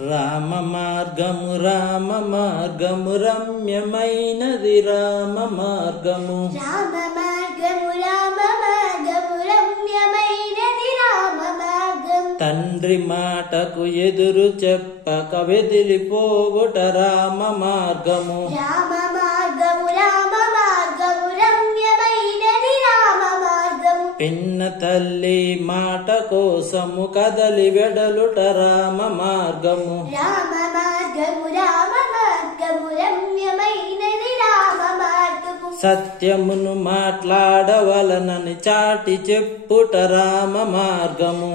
రామ మార్గము రమ్యమైనది రామ మార్గము తండ్రి మాటకు ఎదురు చెప్పక వెదిలిపోవుట రామ మార్గము పిన్న తల్లి మాట కోసము కదలి వెడలుట రామ మార్గము సత్యమును మాట్లాడవలనని చాటి చెప్పుట రామ మార్గము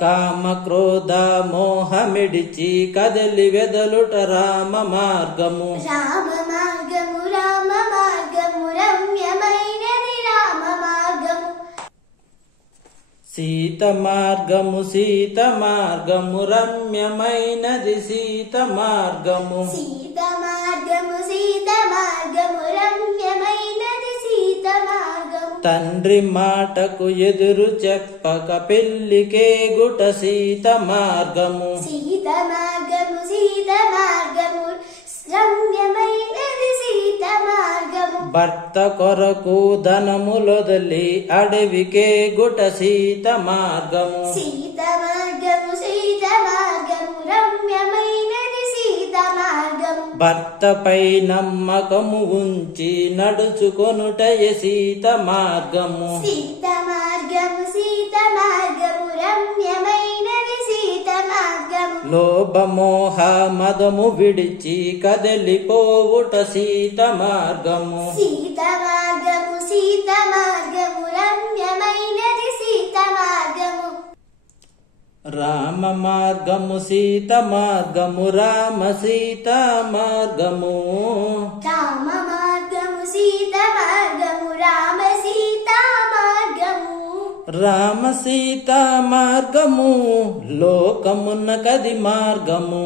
కామ క్రోధ మోహమిడిచి కదలి వెదలుట రామ మార్గము సీత మార్గము రమ్యమైనది సీత మార్గము తండ్రి మాటకు ఎదురు చెప్పక పెళ్లికే గుట సీత మార్గము భర్త కొరకు ధనములొదలి అడవికే గుట సీత మార్గము భర్తపై నమ్మకము ఉంచి నడుచుకొనుటయ సీత మార్గము లోభమోహ మదము విడిచి కదలిపోవుట సీత మార్గము రామ మార్గము సీత మార్గము రామ సీత మార్గము రామ సీత మార్గము లోకమున్న కది మార్గము